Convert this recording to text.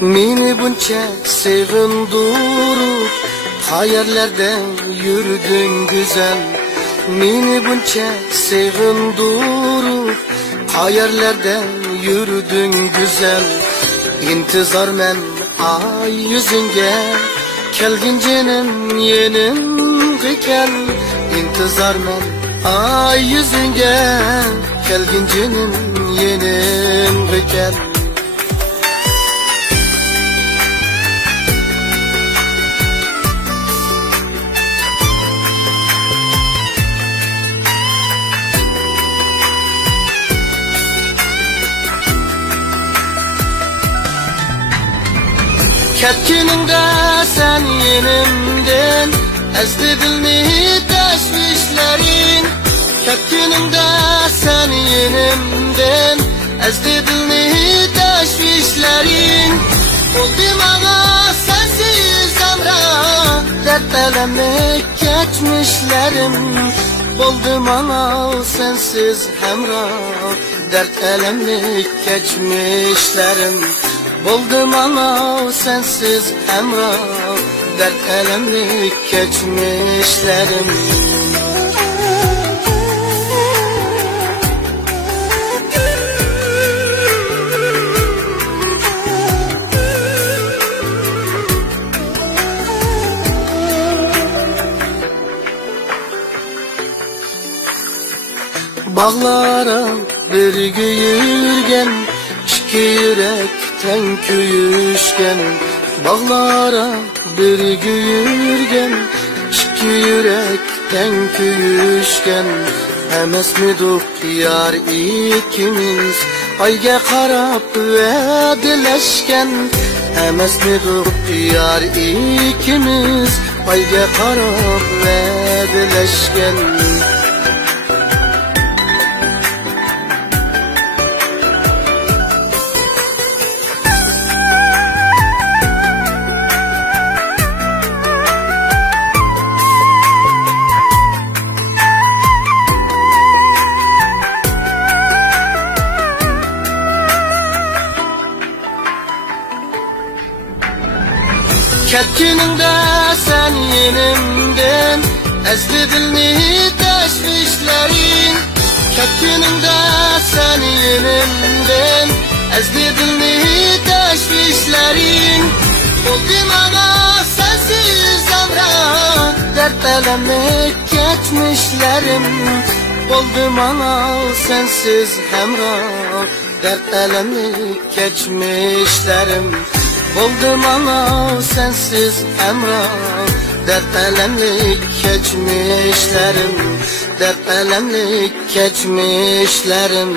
Meni buncha sevindurup qayerlarda yurding güzel. Meni buncha sevindurup qayerlarda yurding güzel. İntizarmen ay yüzünge kelgin jenim yenim kel. İntizarmen ay yüzünge kelgin jenim yenim kel. Ketkiningde sen yenimden ezdi dilni teşvişlerin. Ketkiningde sen yenimden ezdi dilni teşvişlerin. Oldu bana sensiz emrah dert elemek geçmişlerim. Oldu bana sensiz hemrah dert elemlik geçmişlerim. Buldum ana sensiz emrah dert elemlik geçmişlerim. Bağlara birge yürgen iki yürekten köyüşken. Bağlara birge yürgen iki yürekten köyüşken. Emes midik yar ikimiz ayga qarab vedileşken. Emes midik yar ikimiz ayga qarab vedileşken. Ketkiningde sen yenimden ezdi dilni teşvişlerin. Ketkiningde sen yenimden ezdi dilni teşvişlerin. Oldu bana sensiz emrah dert elemek geçmişlerim. Oldu bana sensiz hemrah dert elemlik geçmişlerim. Buldum ana sensiz emrah dert elemlik geçmişlerim. Dert elemlik geçmişlerim.